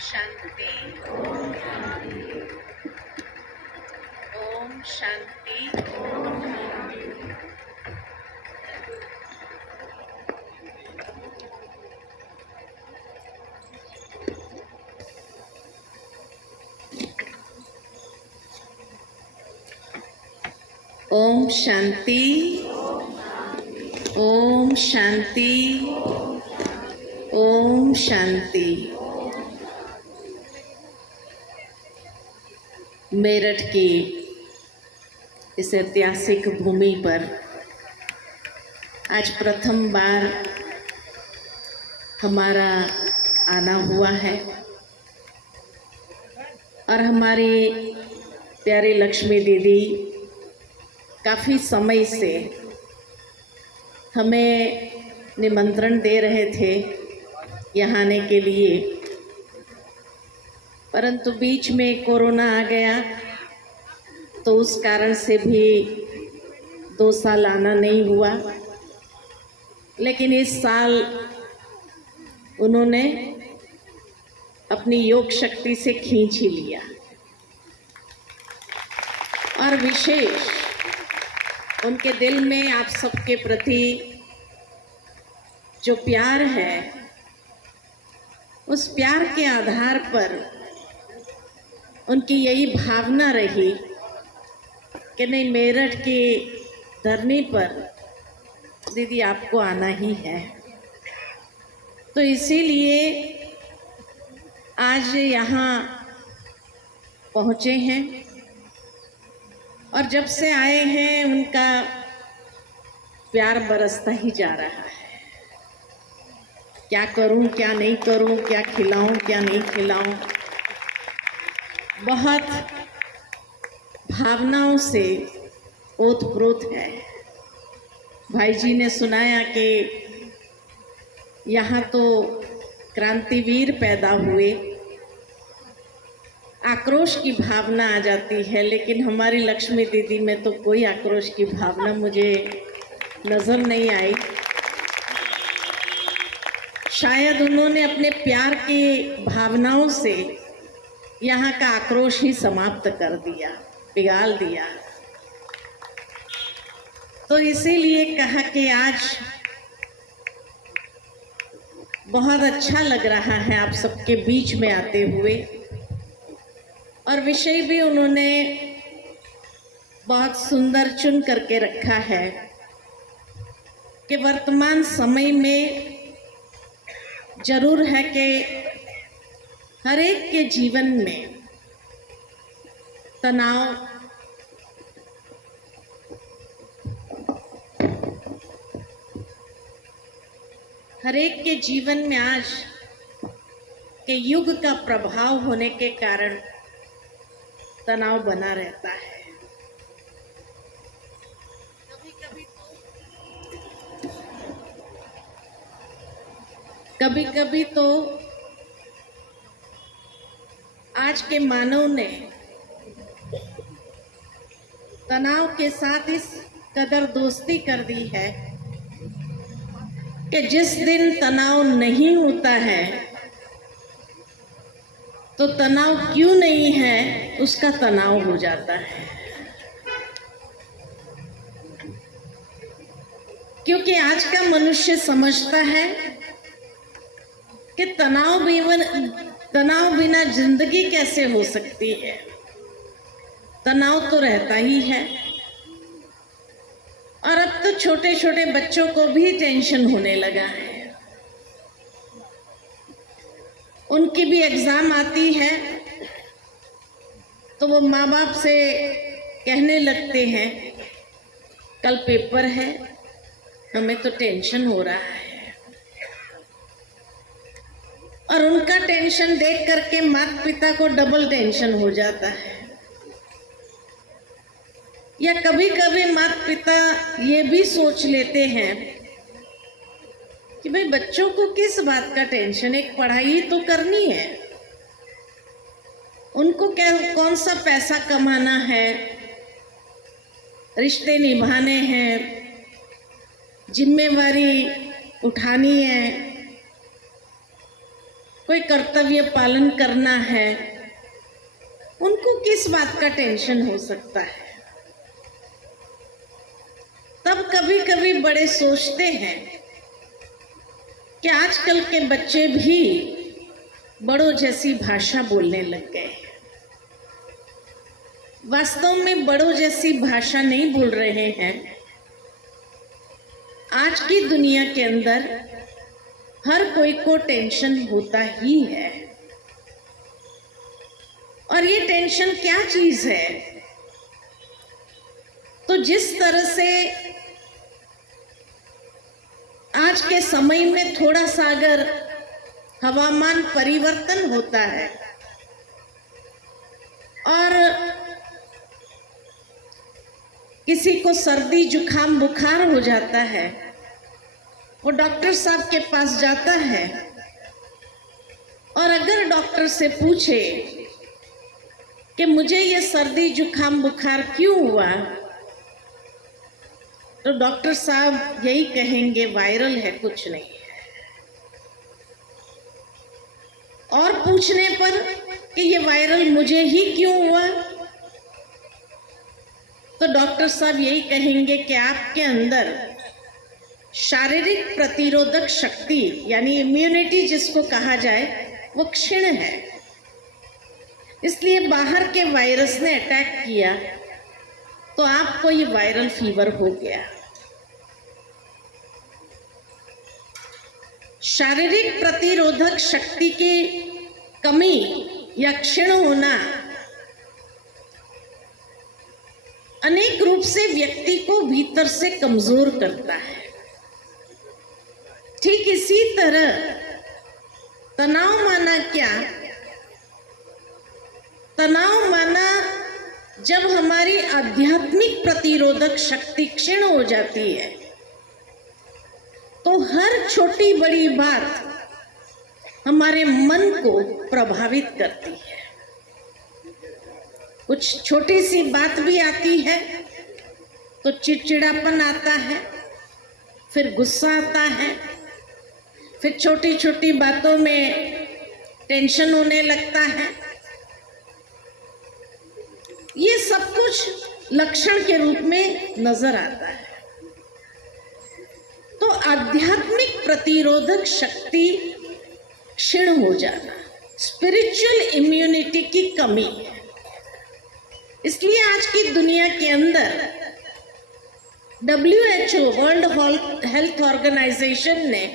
शांति। ओम शांति। ओम शांति। ओम शांति। ओम शांति। मेरठ की इस ऐतिहासिक भूमि पर आज प्रथम बार हमारा आना हुआ है और हमारी प्यारी लक्ष्मी दीदी काफ़ी समय से हमें निमंत्रण दे रहे थे यहाँ आने के लिए, परंतु बीच में कोरोना आ गया तो उस कारण से भी 2 साल आना नहीं हुआ। लेकिन इस साल उन्होंने अपनी योग शक्ति से खींच ही लिया और विशेष उनके दिल में आप सबके प्रति जो प्यार है, उस प्यार के आधार पर उनकी यही भावना रही कि नहीं, मेरठ की धरनी पर दीदी आपको आना ही है। तो इसीलिए आज यहाँ पहुँचे हैं और जब से आए हैं उनका प्यार बरसता ही जा रहा है। क्या करूं, क्या नहीं करूं, क्या खिलाऊं, क्या नहीं खिलाऊं, बहुत भावनाओं से ओतप्रोत है। भाई जी ने सुनाया कि यहाँ तो क्रांतिवीर पैदा हुए, आक्रोश की भावना आ जाती है, लेकिन हमारी लक्ष्मी दीदी में तो कोई आक्रोश की भावना मुझे नज़र नहीं आई। शायद उन्होंने अपने प्यार की भावनाओं से यहाँ का आक्रोश ही समाप्त कर दिया, पिघाल दिया। तो इसीलिए कहा कि आज बहुत अच्छा लग रहा है आप सबके बीच में आते हुए, और विषय भी उन्होंने बहुत सुंदर चुन करके रखा है कि वर्तमान समय में जरूर है कि हर एक के जीवन में तनाव, हर एक के जीवन में आज के युग का प्रभाव होने के कारण तनाव बना रहता है। कभी कभी तो आज के मानव ने तनाव के साथ इस कदर दोस्ती कर दी है कि जिस दिन तनाव नहीं होता है तो तनाव क्यों नहीं है उसका तनाव हो जाता है। क्योंकि आज का मनुष्य समझता है कि तनाव बिना जिंदगी कैसे हो सकती है। तनाव तो रहता ही है, और अब तो छोटे छोटे बच्चों को भी टेंशन होने लगा है। उनकी भी एग्जाम आती है तो वो माँ बाप से कहने लगते हैं कल पेपर है, हमें तो टेंशन हो रहा है। और उनका टेंशन देख करके माता पिता को डबल टेंशन हो जाता है। या कभी कभी माता पिता ये भी सोच लेते हैं कि भाई बच्चों को किस बात का टेंशन, एक पढ़ाई तो करनी है, उनको क्या, कौन सा पैसा कमाना है, रिश्ते निभाने हैं, जिम्मेवारी उठानी है, कोई कर्तव्य पालन करना है, उनको किस बात का टेंशन हो सकता है। तब कभी कभी बड़े सोचते हैं कि आजकल के बच्चे भी बड़ों जैसी भाषा बोलने लग गए हैं। वास्तव में बड़ों जैसी भाषा नहीं बोल रहे हैं। आज की दुनिया के अंदर हर कोई को टेंशन होता ही है। और ये टेंशन क्या चीज है? तो जिस तरह से आज के समय में थोड़ा सा अगर हवामान परिवर्तन होता है और किसी को सर्दी जुकाम बुखार हो जाता है, वो डॉक्टर साहब के पास जाता है और अगर डॉक्टर से पूछे कि मुझे ये सर्दी जुकाम बुखार क्यों हुआ, तो डॉक्टर साहब यही कहेंगे वायरल है, कुछ नहीं है। और पूछने पर कि ये वायरल मुझे ही क्यों हुआ, तो डॉक्टर साहब यही कहेंगे कि आपके अंदर शारीरिक प्रतिरोधक शक्ति यानी इम्यूनिटी जिसको कहा जाए वो क्षीण है, इसलिए बाहर के वायरस ने अटैक किया तो आपको ये वायरल फीवर हो गया। शारीरिक प्रतिरोधक शक्ति की कमी या क्षीण होना अनेक रूप से व्यक्ति को भीतर से कमजोर करता है। ठीक इसी तरह तनाव माना क्या? तनाव माना जब हमारी आध्यात्मिक प्रतिरोधक शक्ति क्षीण हो जाती है तो हर छोटी बड़ी बात हमारे मन को प्रभावित करती है। कुछ छोटी सी बात भी आती है तो चिड़चिड़ापन आता है, फिर गुस्सा आता है, फिर छोटी छोटी बातों में टेंशन होने लगता है। ये सब कुछ लक्षण के रूप में नजर आता है। तो आध्यात्मिक प्रतिरोधक शक्ति क्षीण हो जाना, स्पिरिचुअल इम्यूनिटी की कमी है। इसलिए आज की दुनिया के अंदर WHO वर्ल्ड हेल्थ ऑर्गेनाइजेशन ने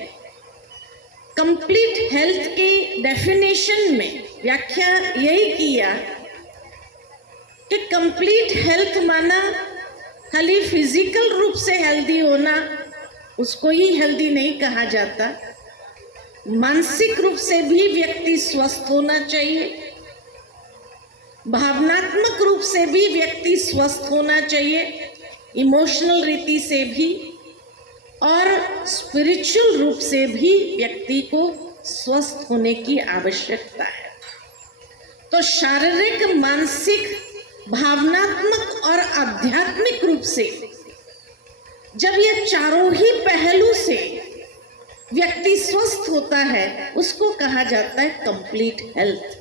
कंप्लीट हेल्थ की डेफिनेशन में व्याख्या यही किया कि कंप्लीट हेल्थ माना खाली फिजिकल रूप से हेल्दी होना, उसको ही हेल्दी नहीं कहा जाता। मानसिक रूप से भी व्यक्ति स्वस्थ होना चाहिए, भावनात्मक रूप से भी व्यक्ति स्वस्थ होना चाहिए, इमोशनल रीति से भी, और स्पिरिचुअल रूप से भी व्यक्ति को स्वस्थ होने की आवश्यकता है। तो शारीरिक, मानसिक, भावनात्मक और आध्यात्मिक रूप से जब ये चारों ही पहलू से व्यक्ति स्वस्थ होता है उसको कहा जाता है कंप्लीट हेल्थ।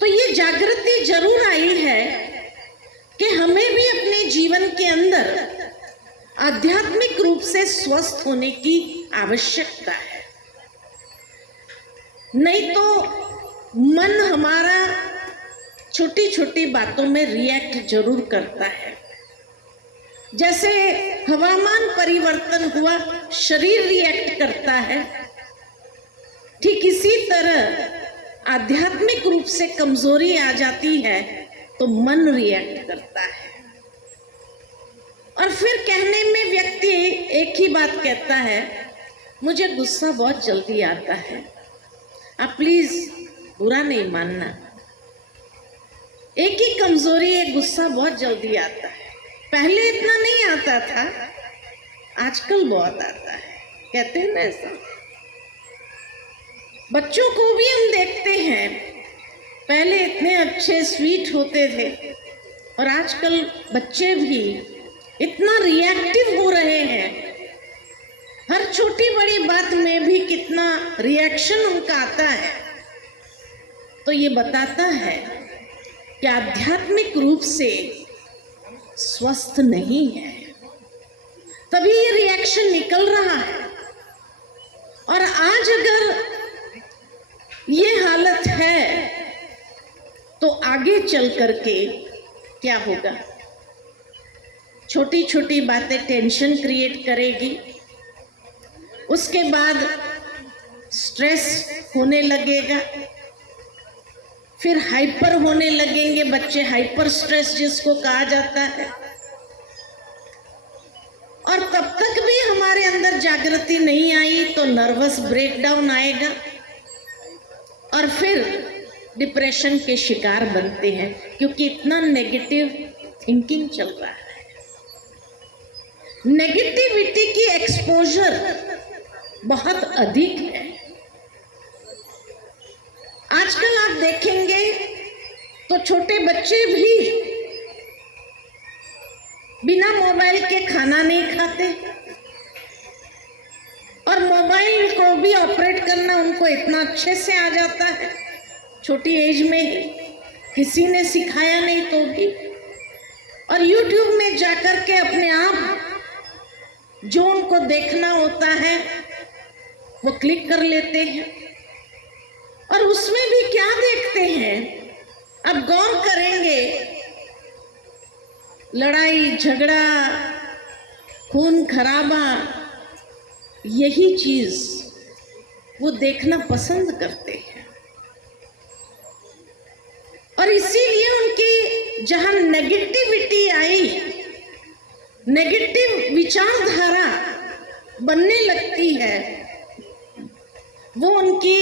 तो ये जागृति जरूर आई है कि हमें भी अपने जीवन के अंदर आध्यात्मिक रूप से स्वस्थ होने की आवश्यकता है। नहीं तो मन हमारा छोटी छोटी बातों में रिएक्ट जरूर करता है। जैसे हवामान परिवर्तन हुआ, शरीर रिएक्ट करता है, ठीक इसी तरह आध्यात्मिक रूप से कमजोरी आ जाती है तो मन रिएक्ट करता है। और फिर कहने में व्यक्ति एक ही बात कहता है, मुझे गुस्सा बहुत जल्दी आता है, आप प्लीज बुरा नहीं मानना। एक ही कमजोरी है, गुस्सा बहुत जल्दी आता है। पहले इतना नहीं आता था, आजकल बहुत आता है, कहते हैं ना ऐसा। बच्चों को भी हम देखते हैं, पहले इतने अच्छे स्वीट होते थे और आजकल बच्चे भी इतना रिएक्टिव हो रहे हैं, हर छोटी बड़ी बात में भी कितना रिएक्शन उनका आता है तो ये बताता है कि आध्यात्मिक रूप से स्वस्थ नहीं है, तभी ये रिएक्शन निकल रहा है। और आज अगर ये हालत है तो आगे चल करके क्या होगा? छोटी छोटी बातें टेंशन क्रिएट करेगी, उसके बाद स्ट्रेस होने लगेगा, फिर हाइपर होने लगेंगे बच्चे, हाइपर स्ट्रेस जिसको कहा जाता है। और तब तक भी हमारे अंदर जागृति नहीं आई तो नर्वस ब्रेकडाउन आएगा और फिर डिप्रेशन के शिकार बनते हैं, क्योंकि इतना नेगेटिव थिंकिंग चल रहा है। नेगेटिविटी की एक्सपोजर बहुत अधिक है। आजकल आप देखेंगे तो छोटे बच्चे भी बिना मोबाइल के खाना नहीं खाते, और मोबाइल को भी ऑपरेट करना उनको इतना अच्छे से आ जाता है, छोटी एज में ही, किसी ने सिखाया नहीं तो भी। और YouTube में जाकर के अपने आप जो उनको देखना होता है वो क्लिक कर लेते हैं, और उसमें भी क्या देखते हैं? अब गौर करेंगे, लड़ाई झगड़ा, खून खराबा, यही चीज वो देखना पसंद करते हैं। और इसीलिए उनकी जहां नेगेटिविटी आई, नेगेटिव विचारधारा बनने लगती है, वो उनकी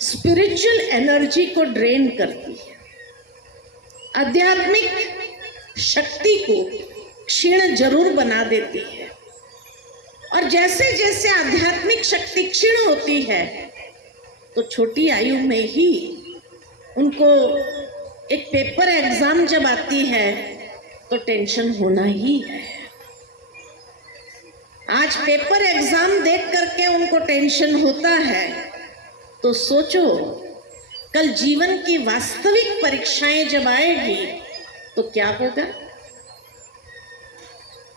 स्पिरिचुअल एनर्जी को ड्रेन करती है, आध्यात्मिक शक्ति को क्षीण जरूर बना देती है। और जैसे जैसे आध्यात्मिक शक्ति क्षीण होती है तो छोटी आयु में ही उनको एक पेपर एग्जाम जब आती है तो टेंशन होना ही है। आज पेपर एग्जाम देख करके उनको टेंशन होता है, तो सोचो कल जीवन की वास्तविक परीक्षाएं जब आएगी तो क्या होगा?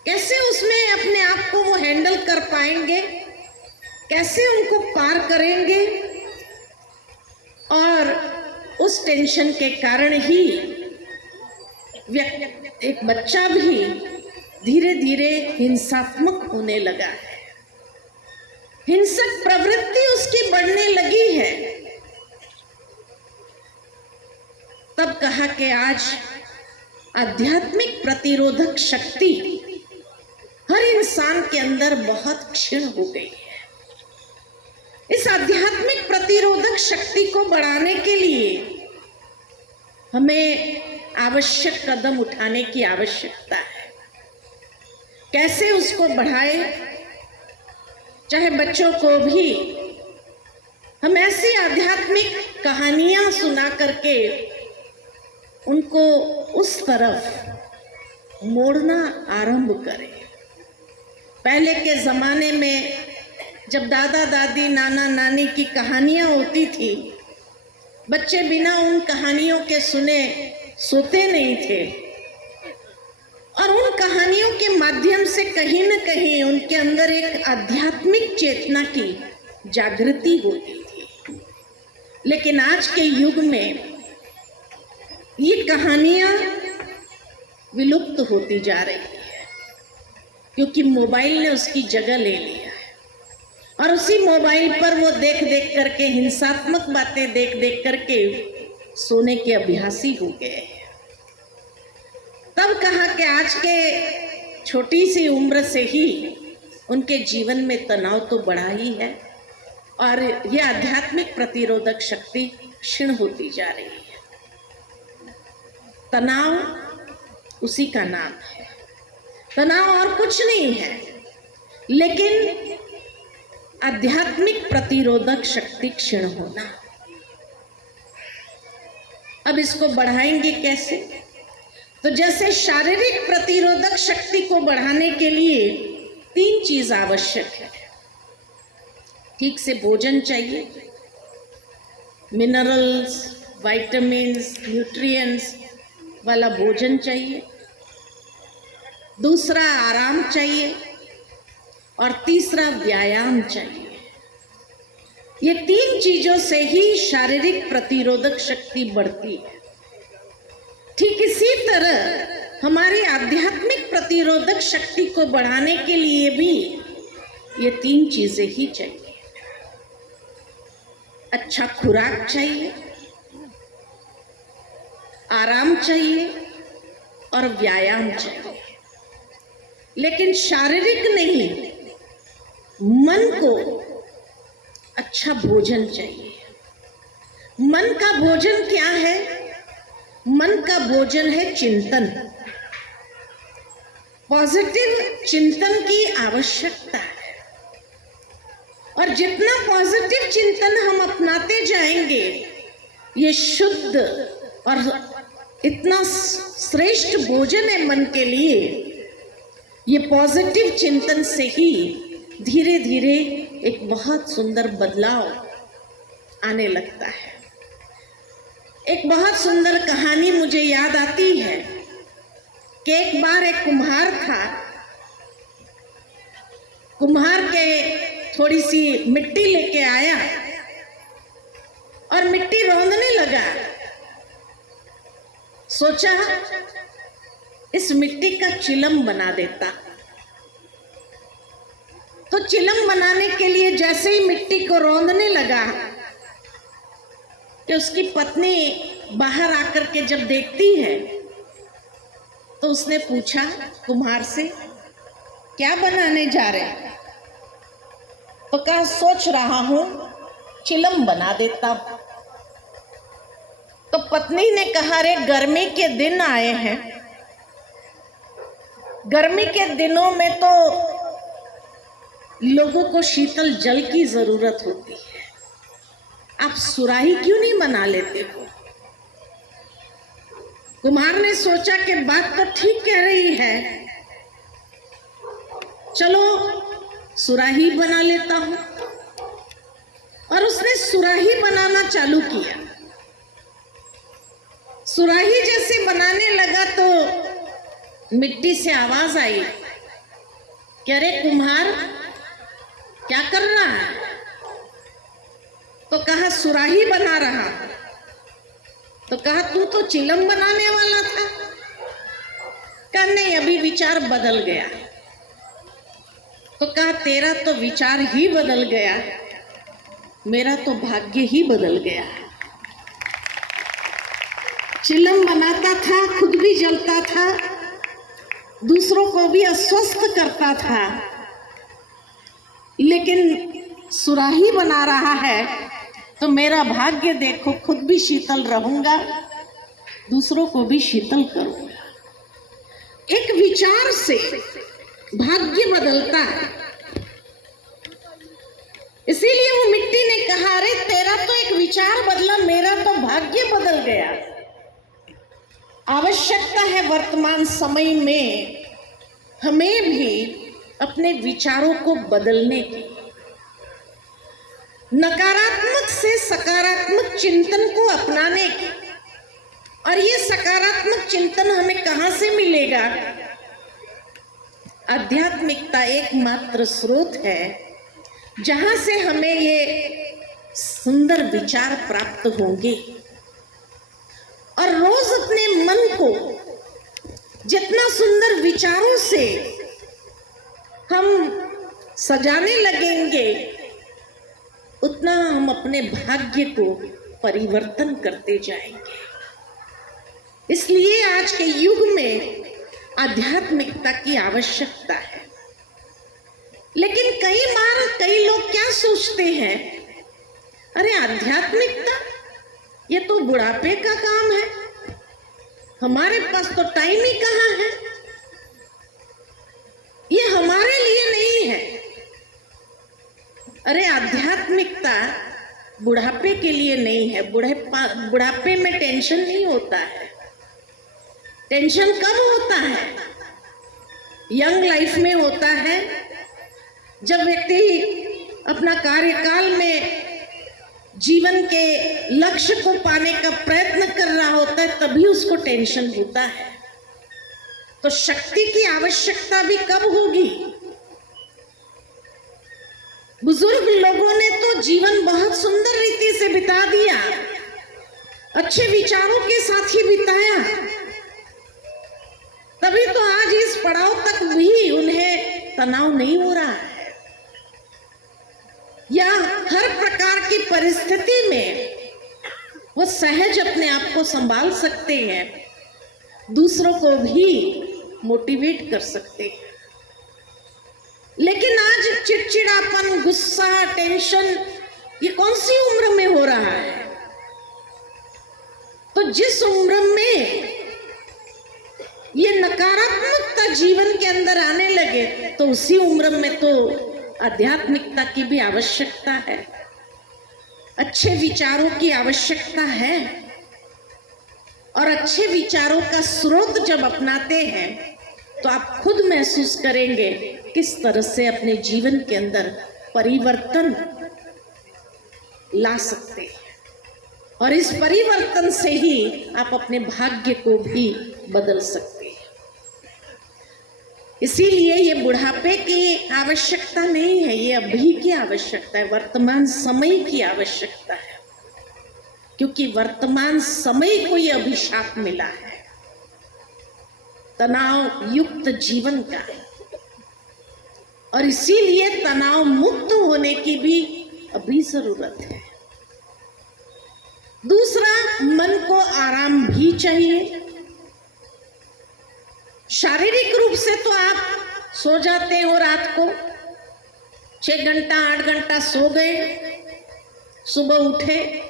कैसे उसमें अपने आप को वो हैंडल कर पाएंगे, कैसे उनको पार करेंगे? और उस टेंशन के कारण ही एक बच्चा भी धीरे धीरे हिंसात्मक होने लगा है, हिंसक प्रवृत्ति उसकी बढ़ने लगी है। तब कहा कि आज आध्यात्मिक प्रतिरोधक शक्ति हर इंसान के अंदर बहुत क्षीण हो गई है। इस आध्यात्मिक प्रतिरोधक शक्ति को बढ़ाने के लिए हमें आवश्यक कदम उठाने की आवश्यकता है। कैसे उसको बढ़ाए? चाहे बच्चों को भी हम ऐसी आध्यात्मिक कहानियां सुना करके उनको उस तरफ मोड़ना आरंभ करें। पहले के ज़माने में जब दादा दादी नाना नानी की कहानियां होती थी, बच्चे बिना उन कहानियों के सुने सोते नहीं थे, और उन कहानियों के माध्यम से कहीं न कहीं उनके अंदर एक आध्यात्मिक चेतना की जागृति होती थी। लेकिन आज के युग में ये कहानियां विलुप्त होती जा रही है, क्योंकि मोबाइल ने उसकी जगह ले लिया है, और उसी मोबाइल पर वो देख देख करके, हिंसात्मक बातें देख देख करके सोने के अभ्यासी हो गए हैं। तब कहा कि आज के छोटी सी उम्र से ही उनके जीवन में तनाव तो बढ़ा ही है, और यह आध्यात्मिक प्रतिरोधक शक्ति क्षीण होती जा रही है। तनाव उसी का नाम है, तनाव और कुछ नहीं है, लेकिन आध्यात्मिक प्रतिरोधक शक्ति क्षीण होना। अब इसको बढ़ाएंगे कैसे? तो जैसे शारीरिक प्रतिरोधक शक्ति को बढ़ाने के लिए 3 चीज आवश्यक है। ठीक से भोजन चाहिए, मिनरल्स, विटामिन्स, न्यूट्रिएंट्स वाला भोजन चाहिए। दूसरा आराम चाहिए और तीसरा व्यायाम चाहिए। ये 3 चीजों से ही शारीरिक प्रतिरोधक शक्ति बढ़ती है। ठीक इसी तरह हमारी आध्यात्मिक प्रतिरोधक शक्ति को बढ़ाने के लिए भी ये 3 चीजें ही चाहिए। अच्छा खुराक चाहिए, आराम चाहिए और व्यायाम चाहिए। लेकिन शारीरिक नहीं, मन को अच्छा भोजन चाहिए। मन का भोजन क्या है? मन का भोजन है चिंतन। पॉजिटिव चिंतन की आवश्यकता है और जितना पॉजिटिव चिंतन हम अपनाते जाएंगे, ये शुद्ध और इतना श्रेष्ठ भोजन है मन के लिए। ये पॉजिटिव चिंतन से ही धीरे धीरे एक बहुत सुंदर बदलाव आने लगता है। एक बहुत सुंदर कहानी मुझे याद आती है कि एक बार एक कुम्हार था। कुम्हार के थोड़ी सी मिट्टी लेके आया और मिट्टी रौंदने लगा। सोचा इस मिट्टी का चिलम बना देता। तो चिलम बनाने के लिए जैसे ही मिट्टी को रौंदने लगा कि उसकी पत्नी बाहर आकर के जब देखती है तो उसने पूछा कुम्हार से, क्या बनाने जा रहे हैं? तो कहा, सोच रहा हूं चिलम बना देता हूं। तो पत्नी ने कहा, रे गर्मी के दिन आए हैं, गर्मी के दिनों में तो लोगों को शीतल जल की जरूरत होती है, आप सुराही क्यों नहीं बना लेते हो? कुम्हार ने सोचा कि बात तो ठीक कह रही है, चलो सुराही बना लेता हूं। और उसने सुराही बनाना चालू किया। सुराही जैसे बनाने लगा तो मिट्टी से आवाज आई कि अरे कुम्हार, क्या कर रहा है? तो कहा, सुराही बना रहा। तो कहा, तू तो चिलम बनाने वाला था। कहा, नहीं, अभी विचार बदल गया। तो कहा, तेरा तो विचार ही बदल गया, मेरा तो भाग्य ही बदल गया। चिलम बनाता था, खुद भी जलता था, दूसरों को भी अस्वस्थ करता था, लेकिन सुराही बना रहा है तो मेरा भाग्य देखो, खुद भी शीतल रहूंगा, दूसरों को भी शीतल करूंगा। एक विचार से भाग्य बदलता है। इसीलिए वो मिट्टी ने कहा, अरे तेरा तो एक विचार बदला, मेरा तो भाग्य बदल गया। आवश्यकता है वर्तमान समय में हमें भी अपने विचारों को बदलने की, नकारात्मक से सकारात्मक चिंतन को अपनाने की। और ये सकारात्मक चिंतन हमें कहां से मिलेगा? आध्यात्मिकता एकमात्र स्रोत है जहां से हमें ये सुंदर विचार प्राप्त होंगे। और रोज अपने मन को जितना सुंदर विचारों से हम सजाने लगेंगे, उतना हम अपने भाग्य को परिवर्तन करते जाएंगे। इसलिए आज के युग में आध्यात्मिकता की आवश्यकता है। लेकिन कई बार कई लोग क्या सोचते हैं, अरे आध्यात्मिकता ये तो बुढ़ापे का काम है, हमारे पास तो टाइम ही कहाँ है, ये हमारे लिए नहीं है। अरे आध्यात्मिकता बुढ़ापे के लिए नहीं है। बुढ़ापे में टेंशन नहीं होता है। टेंशन कब होता है? यंग लाइफ में होता है, जब व्यक्ति अपना कार्यकाल में जीवन के लक्ष्य को पाने का प्रयत्न कर रहा होता है, तभी उसको टेंशन होता है। तो शक्ति की आवश्यकता भी कब होगी? बुजुर्ग लोगों ने तो जीवन बहुत सुंदर रीति से बिता दिया, अच्छे विचारों के साथ ही बिताया, तभी तो आज इस पड़ाव तक भी उन्हें तनाव नहीं हो रहा है, या हर प्रकार की परिस्थिति में वो सहज अपने आप को संभाल सकते हैं, दूसरों को भी मोटिवेट कर सकते हैं। लेकिन आज चिड़चिड़ापन, गुस्सा, टेंशन ये कौन सी उम्र में हो रहा है? तो जिस उम्र में ये नकारात्मकता जीवन के अंदर आने लगे, तो उसी उम्र में तो आध्यात्मिकता की भी आवश्यकता है, अच्छे विचारों की आवश्यकता है। और अच्छे विचारों का स्रोत जब अपनाते हैं तो आप खुद महसूस करेंगे किस तरह से अपने जीवन के अंदर परिवर्तन ला सकते हैं, और इस परिवर्तन से ही आप अपने भाग्य को भी बदल सकते हैं। इसीलिए ये बुढ़ापे की आवश्यकता नहीं है, ये अभी की आवश्यकता है, वर्तमान समय की आवश्यकता है, क्योंकि वर्तमान समय को ये अभिशाप मिला है तनाव युक्त जीवन का, और इसीलिए तनाव मुक्त होने की भी अभी जरूरत है। दूसरा, मन को आराम भी चाहिए। शारीरिक रूप से तो आप सो जाते हो, रात को 6 घंटा 8 घंटा सो गए, सुबह उठे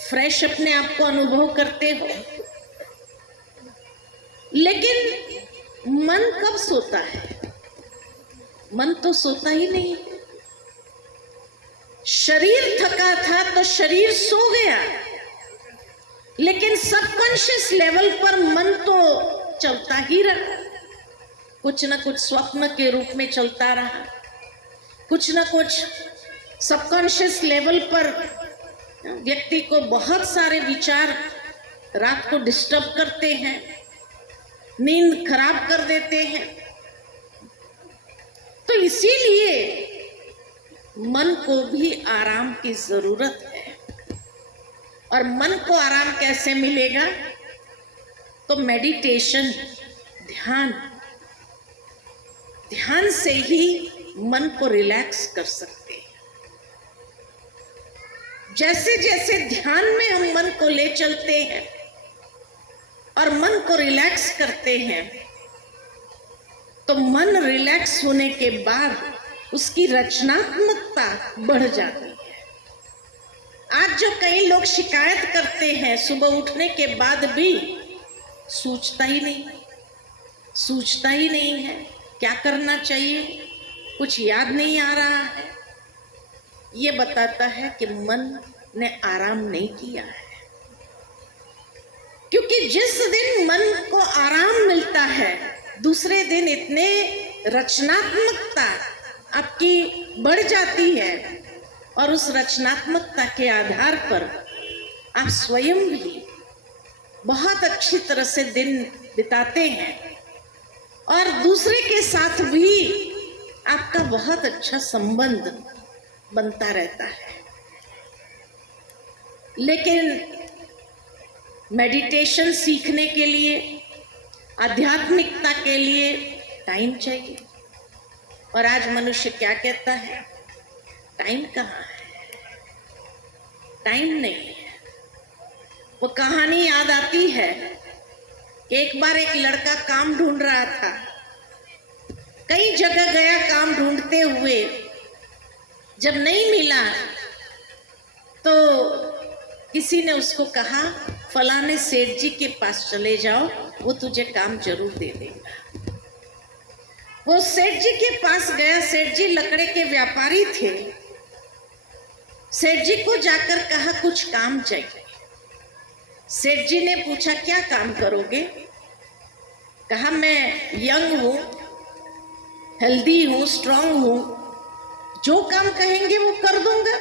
फ्रेश अपने आप को अनुभव करते हो, लेकिन मन कब सोता है? मन तो सोता ही नहीं। शरीर थका था तो शरीर सो गया, लेकिन सबकॉन्शियस लेवल पर मन तो चलता ही रहा, कुछ ना कुछ स्वप्न के रूप में चलता रहा, कुछ ना कुछ सबकॉन्शियस लेवल पर व्यक्ति को बहुत सारे विचार रात को डिस्टर्ब करते हैं, नींद खराब कर देते हैं। तो इसीलिए मन को भी आराम की जरूरत है। और मन को आराम कैसे मिलेगा? तो मेडिटेशन, ध्यान से ही मन को रिलैक्स कर सकते हैं। जैसे जैसे ध्यान में हम मन को ले चलते हैं और मन को रिलैक्स करते हैं, तो मन रिलैक्स होने के बाद उसकी रचनात्मकता बढ़ जाती है। आज जो कई लोग शिकायत करते हैं, सुबह उठने के बाद भी सूझता ही नहीं है क्या करना चाहिए, कुछ याद नहीं आ रहा है, ये बताता है कि मन ने आराम नहीं किया है। क्योंकि जिस दिन मन को आराम मिलता है, दूसरे दिन इतने रचनात्मकता आपकी बढ़ जाती है, और उस रचनात्मकता के आधार पर आप स्वयं भी बहुत अच्छी तरह से दिन बिताते हैं, और दूसरे के साथ भी आपका बहुत अच्छा संबंध बनता रहता है। लेकिन मेडिटेशन सीखने के लिए, आध्यात्मिकता के लिए टाइम चाहिए। और आज मनुष्य क्या कहता है? टाइम कहाँ है? टाइम नहीं है। वो कहानी याद आती है कि एक बार एक लड़का काम ढूंढ रहा था, कई जगह गया काम ढूंढते हुए, जब नहीं मिला तो किसी ने उसको कहा फलाने सेठ जी के पास चले जाओ, वो तुझे काम जरूर दे देगा। वो सेठ जी के पास गया। सेठ जी लकड़े के व्यापारी थे। सेठ जी को जाकर कहा कुछ काम चाहिए। सेठ जी ने पूछा क्या काम करोगे? कहा मैं यंग हूँ, हेल्दी हूँ, स्ट्रांग हूँ, जो काम कहेंगे वो कर दूंगा।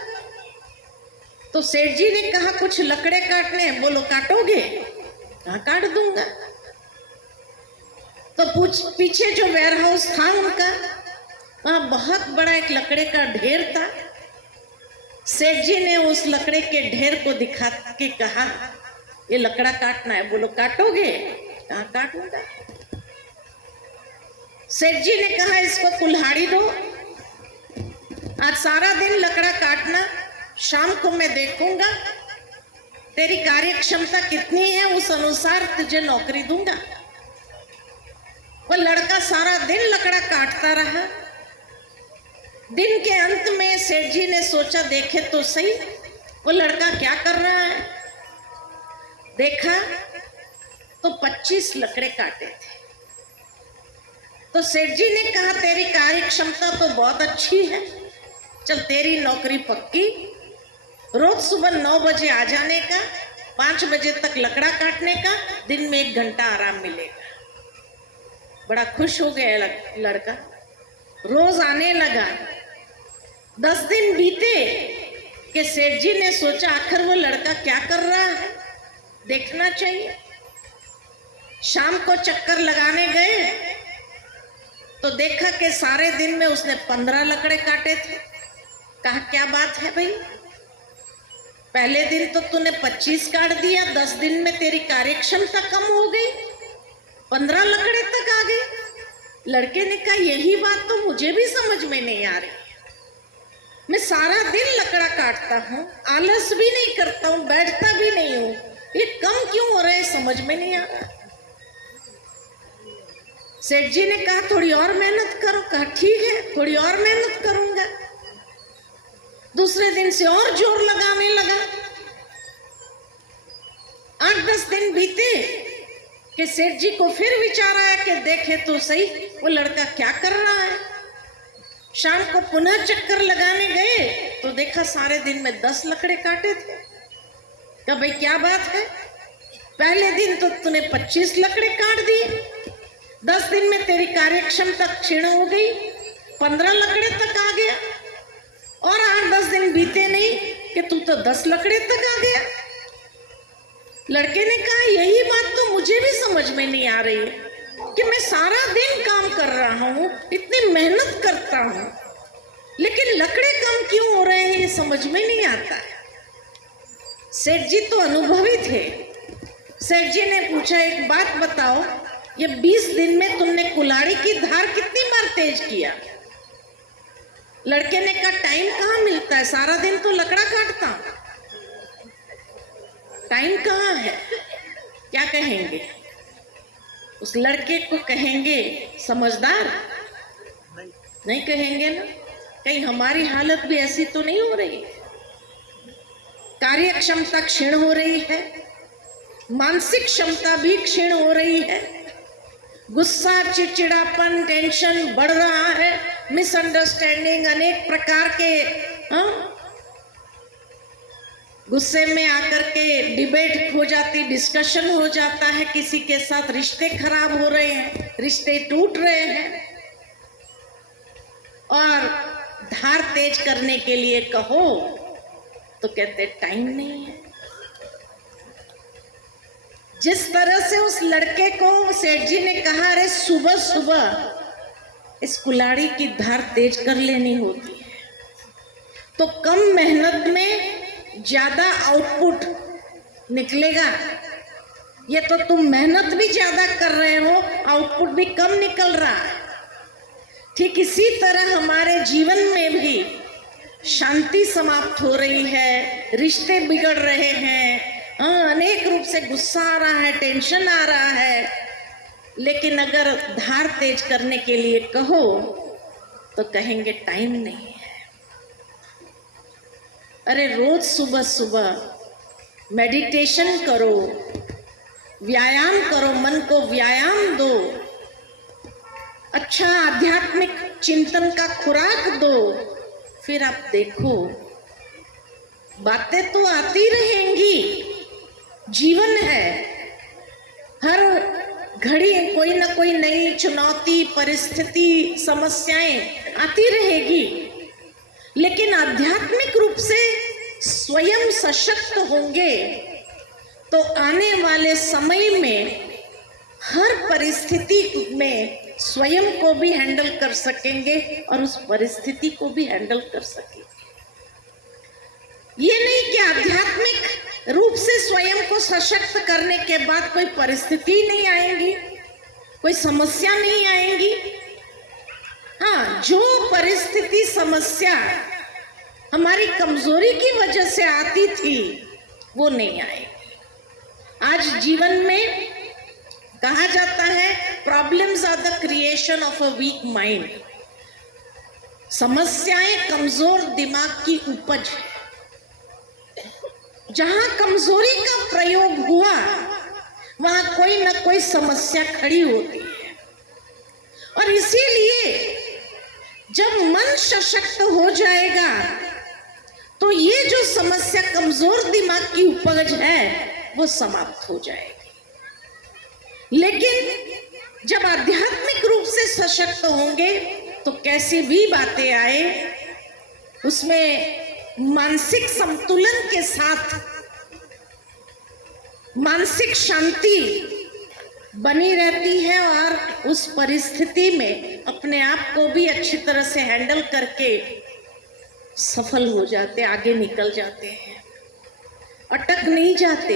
तो सेठ जी ने कहा कुछ लकड़े काटने हैं। बोलो काटोगे? कहा काट दूंगा। तो पीछे जो वेयर हाउस था उनका, वहां बहुत बड़ा एक लकड़े का ढेर था। सेठ जी ने उस लकड़े के ढेर को दिखा के कहा ये लकड़ा काटना है। बोलो काटोगे? कहा काटूंगा। सेठ जी ने कहा इसको कुल्हाड़ी दो, आज सारा दिन लकड़ा काटना, शाम को मैं देखूंगा तेरी कार्य क्षमता कितनी है, उस अनुसार तुझे नौकरी दूंगा। वो लड़का सारा दिन लकड़ा काटता रहा। दिन के अंत में सेठ जी ने सोचा देखे तो सही वो लड़का क्या कर रहा है। देखा तो 25 लकड़े काटे थे। तो सेठ जी ने कहा तेरी कार्य क्षमता तो बहुत अच्छी है, चल तेरी नौकरी पक्की, रोज सुबह 9 बजे आ जाने का, 5 बजे तक लकड़ा काटने का, दिन में 1 घंटा आराम मिलेगा। बड़ा खुश हो गया लड़का, रोज आने लगा। 10 दिन बीते कि सेठ जी ने सोचा आखिर वो लड़का क्या कर रहा है, देखना चाहिए। शाम को चक्कर लगाने गए तो देखा कि सारे दिन में उसने 15 लकड़े काटे थे। कहा क्या बात है भाई, पहले दिन तो तूने 25 काट दिया, 10 दिन में तेरी कार्यक्षमता कम हो गई, 15 लकड़े तक आ गए। लड़के ने कहा यही बात तो मुझे भी समझ में नहीं आ रही। मैं सारा दिन लकड़ा काटता हूँ, आलस भी नहीं करता हूँ, बैठता भी नहीं हूँ, ये कम क्यों हो रहा है समझ में नहीं आ रहा। सेठ जी ने कहा थोड़ी और मेहनत करो। कहा ठीक है थोड़ी और मेहनत करूंगा। दूसरे दिन से और जोर लगाने लगा। 8-10 दिन बीते कि सेठ जी को फिर विचार आया कि देखे तो सही वो लड़का क्या कर रहा है। शाम को पुनः चक्कर लगाने गए तो देखा सारे दिन में 10 लकड़े काटे थे। कहा भाई क्या बात है, पहले दिन तो तूने 25 लकड़े काट दिए, 10 दिन में तेरी कार्यक्षमता क्षीण हो गई, 15 लकड़े तक आ गया, और 8-10 दिन बीते नहीं कि तू तो 10 लकड़े तक आ गया। लड़के ने कहा यही बात तो मुझे भी समझ में नहीं आ रही है कि मैं सारा दिन काम कर रहा हूँ, इतनी मेहनत करता हूँ, लेकिन लकड़े कम क्यों हो रहे हैं ये समझ में नहीं आता है। सेठ जी तो अनुभवी थे। सेठ जी ने पूछा एक बात बताओ, ये 20 दिन में तुमने कुल्हाड़ी की धार कितनी बार तेज किया? लड़के ने कहा टाइम कहाँ मिलता है, सारा दिन तो लकड़ा काटता हूं, टाइम कहाँ है। क्या कहेंगे उस लड़के को? कहेंगे समझदार? नहीं कहेंगे ना। कहीं हमारी हालत भी ऐसी तो नहीं हो रही, कार्य क्षमता क्षीण हो रही है, मानसिक क्षमता भी क्षीण हो रही है, गुस्सा, चिड़चिड़ापन, टेंशन बढ़ रहा है, मिसअंडरस्टैंडिंग, अनेक प्रकार के गुस्से में आकर के डिबेट हो जाती, डिस्कशन हो जाता है, किसी के साथ रिश्ते खराब हो रहे हैं, रिश्ते टूट रहे हैं। और धार तेज करने के लिए कहो तो कहते टाइम नहीं है। जिस तरह से उस लड़के को सेठ जी ने कहा अरे सुबह सुबह इस कुल्हाड़ी की धार तेज कर लेनी होती है तो कम मेहनत में ज्यादा आउटपुट निकलेगा। ये तो तुम मेहनत भी ज्यादा कर रहे हो, आउटपुट भी कम निकल रहा है। ठीक इसी तरह हमारे जीवन में भी शांति समाप्त हो रही है, रिश्ते बिगड़ रहे हैं, अनेक रूप से गुस्सा आ रहा है, टेंशन आ रहा है। लेकिन अगर धार तेज करने के लिए कहो तो कहेंगे टाइम नहीं है। अरे रोज सुबह सुबह मेडिटेशन करो, व्यायाम करो, मन को व्यायाम दो, अच्छा आध्यात्मिक चिंतन का खुराक दो, फिर आप देखो बातें तो आती रहेंगी। जीवन है, हर घड़ी कोई ना कोई नई चुनौती, परिस्थिति, समस्याएं आती रहेगी। लेकिन आध्यात्मिक रूप से स्वयं सशक्त होंगे तो आने वाले समय में हर परिस्थिति में स्वयं को भी हैंडल कर सकेंगे और उस परिस्थिति को भी हैंडल कर सकेंगे। ये नहीं कि आध्यात्मिक रूप से स्वयं को सशक्त करने के बाद कोई परिस्थिति नहीं आएगी, कोई समस्या नहीं आएगी। हाँ, जो परिस्थिति समस्या हमारी कमजोरी की वजह से आती थी वो नहीं आएगी। आज जीवन में कहा जाता है problems are the creation of a weak mind. समस्याएं कमजोर दिमाग की उपज है। जहां कमजोरी का प्रयोग हुआ वहां कोई ना कोई समस्या खड़ी होती है। और इसीलिए जब मन सशक्त हो जाएगा तो ये जो समस्या कमजोर दिमाग की उपज है वो समाप्त हो जाएगी। लेकिन जब आध्यात्मिक रूप से सशक्त होंगे तो कैसी भी बातें आए उसमें मानसिक संतुलन के साथ मानसिक शांति बनी रहती है और उस परिस्थिति में अपने आप को भी अच्छी तरह से हैंडल करके सफल हो जाते, आगे निकल जाते हैं, अटक नहीं जाते।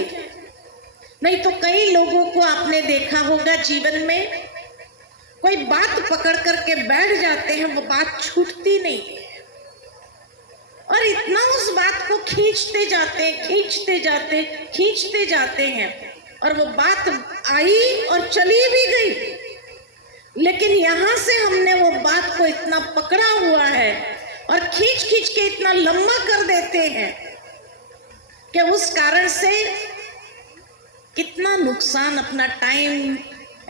नहीं तो कई लोगों को आपने देखा होगा जीवन में कोई बात पकड़ करके बैठ जाते हैं, वो बात छूटती नहीं है और इतना उस बात को खींचते जाते हैं और वो बात आई और चली भी गई। लेकिन यहाँ से हमने वो बात को इतना पकड़ा हुआ है और खींच के इतना लंबा कर देते हैं कि उस कारण से कितना नुकसान, अपना टाइम,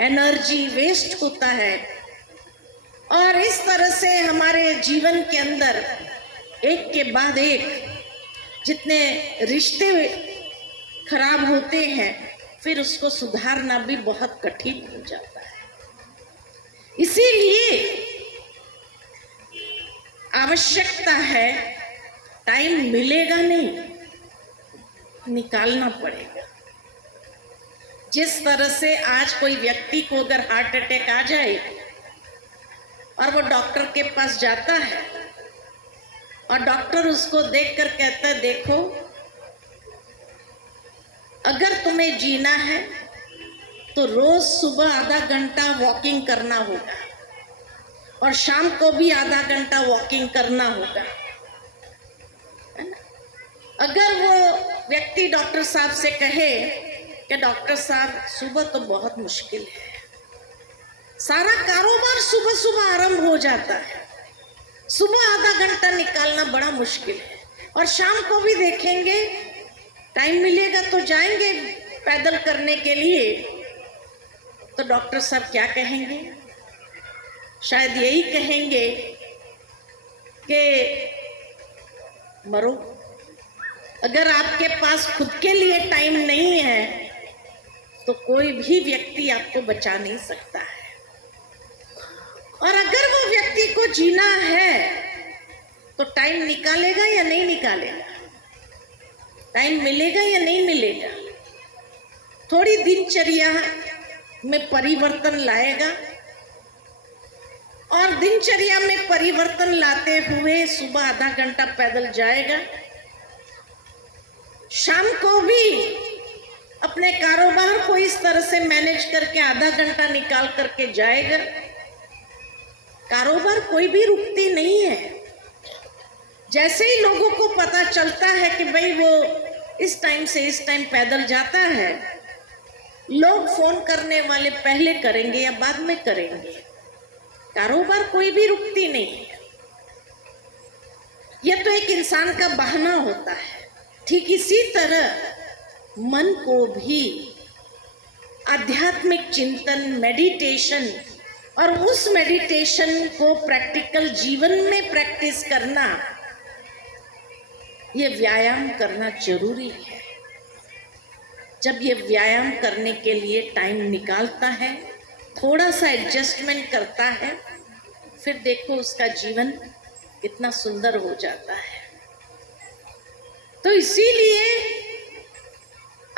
एनर्जी वेस्ट होता है। और इस तरह से हमारे जीवन के अंदर एक के बाद एक जितने रिश्ते खराब होते हैं फिर उसको सुधारना भी बहुत कठिन हो जाता है। इसीलिए आवश्यकता है, टाइम मिलेगा नहीं, निकालना पड़ेगा। जिस तरह से आज कोई व्यक्ति को अगर हार्ट अटैक आ जाए और वो डॉक्टर के पास जाता है और डॉक्टर उसको देखकर कहता है देखो अगर तुम्हें जीना है तो रोज सुबह आधा घंटा वॉकिंग करना होगा और शाम को भी आधा घंटा वॉकिंग करना होगा, है ना। अगर वो व्यक्ति डॉक्टर साहब से कहे कि डॉक्टर साहब सुबह तो बहुत मुश्किल है, सारा कारोबार सुबह सुबह आरंभ हो जाता है, सुबह आधा घंटा निकालना बड़ा मुश्किल है और शाम को भी देखेंगे टाइम मिलेगा तो जाएंगे पैदल करने के लिए, तो डॉक्टर साहब क्या कहेंगे? शायद यही कहेंगे कि मरो। अगर आपके पास खुद के लिए टाइम नहीं है तो कोई भी व्यक्ति आपको बचा नहीं सकता है। और अगर वो व्यक्ति को जीना है तो टाइम निकालेगा या नहीं निकालेगा, टाइम मिलेगा या नहीं मिलेगा, थोड़ी दिनचर्या में परिवर्तन लाएगा और दिनचर्या में परिवर्तन लाते हुए सुबह आधा घंटा पैदल जाएगा, शाम को भी अपने कारोबार को इस तरह से मैनेज करके आधा घंटा निकाल करके जाएगा। कारोबार कोई भी रुकती नहीं है। जैसे ही लोगों को पता चलता है कि भाई वो इस टाइम से इस टाइम पैदल जाता है, लोग फोन करने वाले पहले करेंगे या बाद में करेंगे। कारोबार कोई भी रुकती नहीं है। यह तो एक इंसान का बहाना होता है। ठीक इसी तरह मन को भी आध्यात्मिक चिंतन, मेडिटेशन और उस मेडिटेशन को प्रैक्टिकल जीवन में प्रैक्टिस करना, ये व्यायाम करना जरूरी है। जब ये व्यायाम करने के लिए टाइम निकालता है, थोड़ा सा एडजस्टमेंट करता है, फिर देखो उसका जीवन कितना सुंदर हो जाता है। तो इसीलिए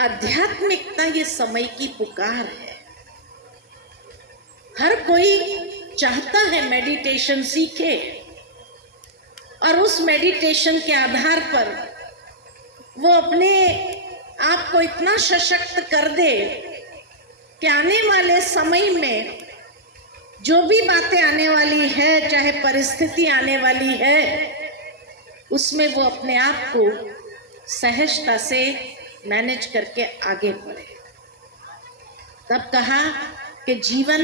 आध्यात्मिकता ये समय की पुकार है। हर कोई चाहता है मेडिटेशन सीखे और उस मेडिटेशन के आधार पर वो अपने आप को इतना सशक्त कर दे कि आने वाले समय में जो भी बातें आने वाली है, चाहे परिस्थिति आने वाली है, उसमें वो अपने आप को सहजता से मैनेज करके आगे बढ़े। तब कहा कि जीवन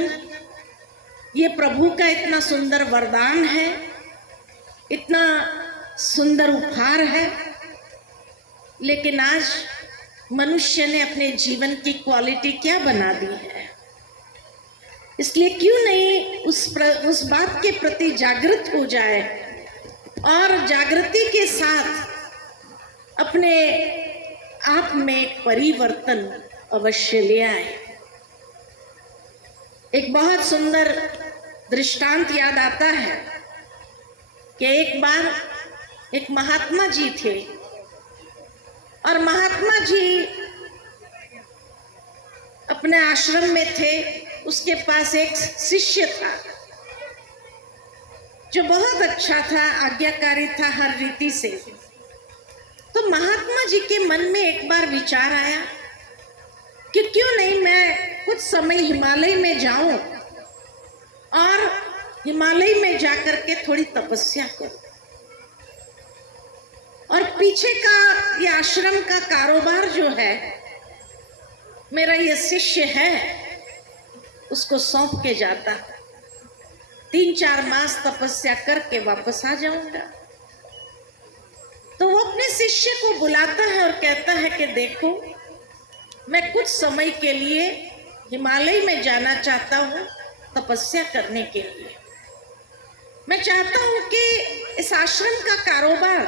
ये प्रभु का इतना सुंदर वरदान है, इतना सुंदर उपहार है, लेकिन आज मनुष्य ने अपने जीवन की क्वालिटी क्या बना दी है। इसलिए क्यों नहीं उस बात के प्रति जागृत हो जाए और जागृति के साथ अपने आप में परिवर्तन अवश्य ले आए। एक बहुत सुंदर दृष्टांत याद आता है कि एक बार एक महात्मा जी थे और महात्मा जी अपने आश्रम में थे। उसके पास एक शिष्य था जो बहुत अच्छा था, आज्ञाकारी था हर रीति से। तो महात्मा जी के मन में एक बार विचार आया कि क्यों नहीं मैं कुछ समय हिमालय में जाऊं और हिमालय में जाकर के थोड़ी तपस्या करूं और पीछे का ये आश्रम का कारोबार जो है, मेरा ये शिष्य है, उसको सौंप के जाता, 3-4 मास तपस्या करके वापस आ जाऊंगा। तो वो अपने शिष्य को बुलाता है और कहता है कि देखो, मैं कुछ समय के लिए हिमालय में जाना चाहता हूँ तपस्या करने के लिए। मैं चाहता हूँ कि इस आश्रम का कारोबार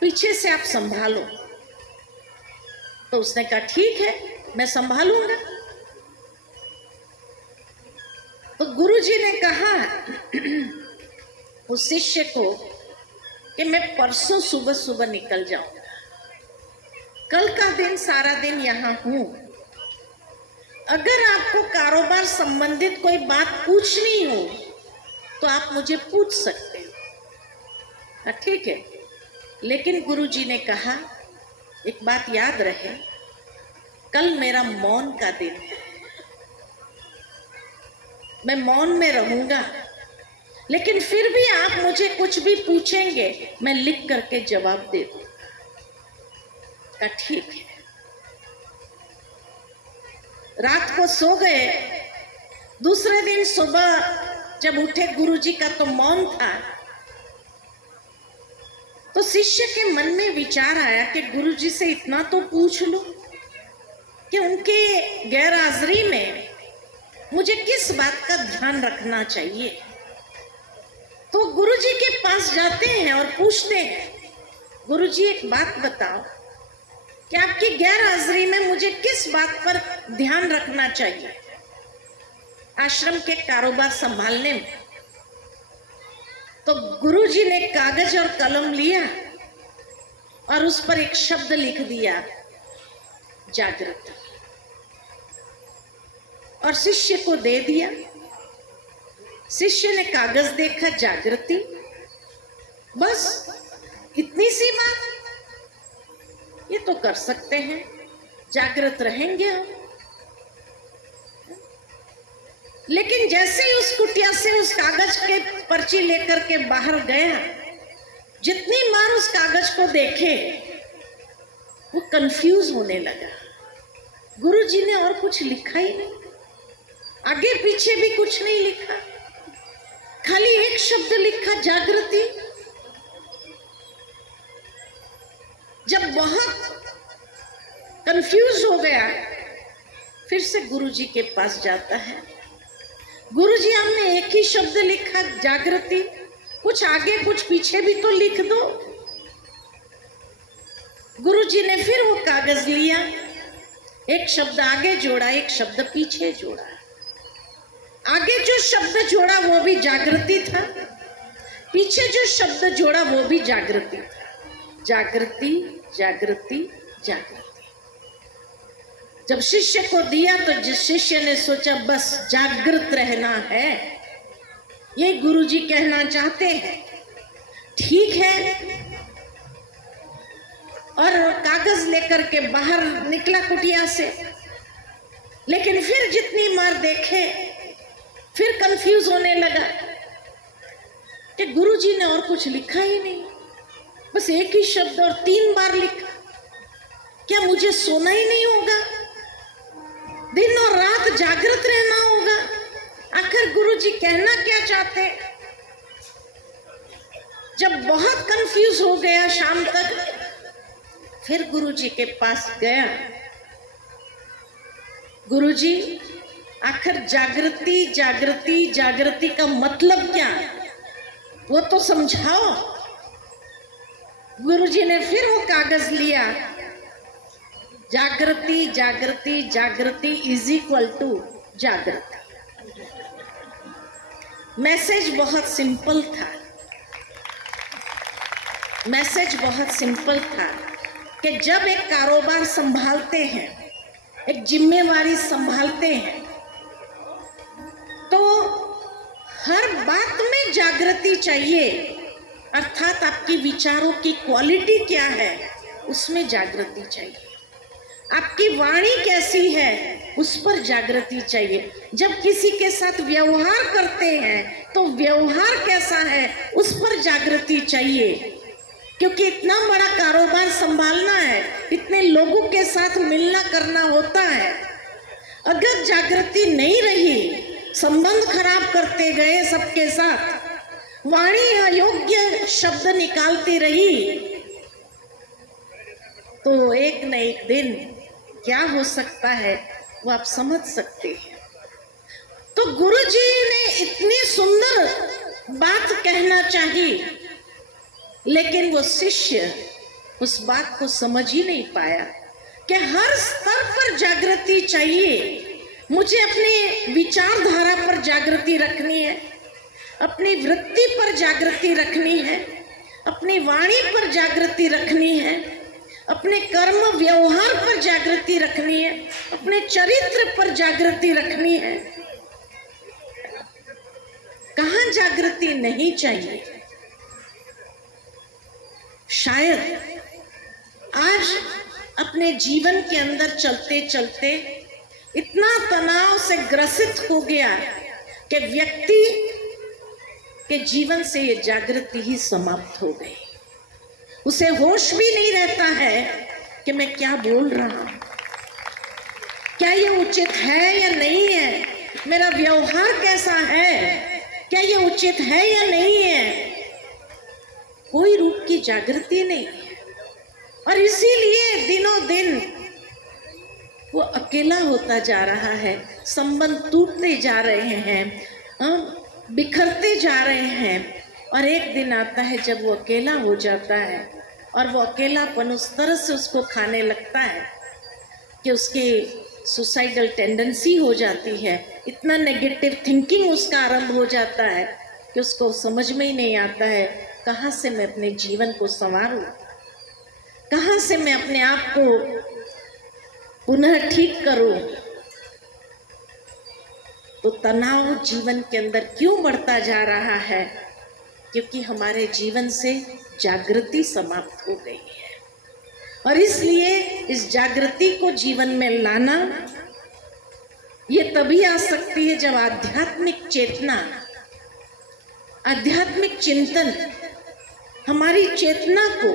पीछे से आप संभालो। तो उसने कहा ठीक है, मैं संभालूंगा। तो गुरुजी ने कहा उस शिष्य को कि मैं परसों सुबह सुबह निकल जाऊंगा, कल का दिन सारा दिन यहाँ हूं। अगर आपको कारोबार संबंधित कोई बात पूछनी हो तो आप मुझे पूछ सकते हो। ठीक है, लेकिन गुरुजी ने कहा एक बात याद रहे, कल मेरा मौन का दिन है, मैं मौन में रहूंगा, लेकिन फिर भी आप मुझे कुछ भी पूछेंगे मैं लिख करके जवाब दे दूंगा। का ठीक है। रात को सो गए। दूसरे दिन सुबह जब उठे गुरुजी का तो मौन था। तो शिष्य के मन में विचार आया कि गुरुजी से इतना तो पूछ लूं कि उनके गैर हाजिरी में मुझे किस बात का ध्यान रखना चाहिए। तो गुरुजी के पास जाते हैं और पूछते हैं, गुरुजी एक बात बताओ कि आपकी गैर हाजिरी में मुझे किस बात पर ध्यान रखना चाहिए आश्रम के कारोबार संभालने में। तो गुरुजी ने कागज और कलम लिया और उस पर एक शब्द लिख दिया, जागृति, और शिष्य को दे दिया। शिष्य ने कागज देखा, जागृति, बस इतनी सी बात, ये तो कर सकते हैं, जागृत रहेंगे हम। लेकिन जैसे ही उस कुटिया से उस कागज के पर्ची लेकर के बाहर गया, जितनी बार उस कागज को देखे वो कंफ्यूज होने लगा। गुरुजी ने और कुछ लिखा ही नहीं, आगे पीछे भी कुछ नहीं लिखा, खाली एक शब्द लिखा, जागृति। जब बहुत कंफ्यूज हो गया, फिर से गुरुजी के पास जाता है। गुरुजी, हमने एक ही शब्द लिखा, जागृति, कुछ आगे कुछ पीछे भी तो लिख दो। गुरुजी ने फिर वो कागज लिया, एक शब्द आगे जोड़ा, एक शब्द पीछे जोड़ा। आगे जो शब्द जोड़ा वो भी जागृति था, पीछे जो शब्द जोड़ा वो भी जागृति, जागृति जागृति जागृति। जब शिष्य को दिया तो जिस शिष्य ने सोचा बस जागृत रहना है, ये गुरुजी कहना चाहते हैं, ठीक है। और कागज लेकर के बाहर निकला कुटिया से, लेकिन फिर जितनी मार देखे फिर कंफ्यूज होने लगा कि गुरुजी ने और कुछ लिखा ही नहीं, बस एक ही शब्द और 3 बार लिखा। क्या मुझे सोना ही नहीं होगा, दिन और रात जागृत रहना होगा? आखिर गुरुजी कहना क्या चाहते? जब बहुत कंफ्यूज हो गया शाम तक, फिर गुरुजी के पास गया। गुरुजी, आखिर जागृति जागृति जागृति का मतलब क्या, वो तो समझाओ। गुरुजी ने फिर वो कागज लिया, जागृति जागृति जागृति इज इक्वल टू जागृति। मैसेज बहुत सिंपल था, मैसेज बहुत सिंपल था कि जब एक कारोबार संभालते हैं, एक जिम्मेवारी संभालते हैं, तो हर बात में जागृति चाहिए। अर्थात आपकी विचारों की क्वालिटी क्या है, उसमें जागृति चाहिए। आपकी वाणी कैसी है, उस पर जागृति चाहिए। जब किसी के साथ व्यवहार करते हैं तो व्यवहार कैसा है, उस पर जागृति चाहिए। क्योंकि इतना बड़ा कारोबार संभालना है, इतने लोगों के साथ मिलना करना होता है। अगर जागृति नहीं रही, संबंध खराब करते गए सबके साथ, वाणी अयोग्य शब्द निकालती रही, तो एक न एक दिन क्या हो सकता है वो आप समझ सकते हैं। तो गुरुजी ने इतनी सुंदर बात कहना चाहिए, लेकिन वो शिष्य उस बात को समझ ही नहीं पाया कि हर स्तर पर जागृति चाहिए। मुझे अपनी विचारधारा पर जागृति रखनी है, अपनी वृत्ति पर जागृति रखनी है, अपनी वाणी पर जागृति रखनी है, अपने कर्म व्यवहार पर जागृति रखनी है, अपने चरित्र पर जागृति रखनी है। कहाँ जागृति नहीं चाहिए? शायद आज अपने जीवन के अंदर चलते चलते इतना तनाव से ग्रसित हो गया कि व्यक्ति के जीवन से ये जागृति ही समाप्त हो गई। उसे होश भी नहीं रहता है कि मैं क्या बोल रहा हूं, क्या ये उचित है या नहीं है, मेरा व्यवहार कैसा है, क्या ये उचित है या नहीं है। कोई रूप की जागृति नहीं है, और इसीलिए दिनों दिन वो अकेला होता जा रहा है, संबंध टूटते जा रहे हैं, बिखरते जा रहे हैं। और एक दिन आता है जब वो अकेला हो जाता है, और वो अकेलापन उस तरह से उसको खाने लगता है कि उसकी सुसाइडल टेंडेंसी हो जाती है। इतना नेगेटिव थिंकिंग उसका आरंभ हो जाता है कि उसको समझ में ही नहीं आता है कहाँ से मैं अपने जीवन को संवारूं, कहाँ से मैं अपने आप को पुनः ठीक करूं। तो तनाव जीवन के अंदर क्यों बढ़ता जा रहा है? क्योंकि हमारे जीवन से जागृति समाप्त हो गई है। और इसलिए इस जागृति को जीवन में लाना ये तभी आ सकती है जब आध्यात्मिक चेतना, आध्यात्मिक चिंतन हमारी चेतना को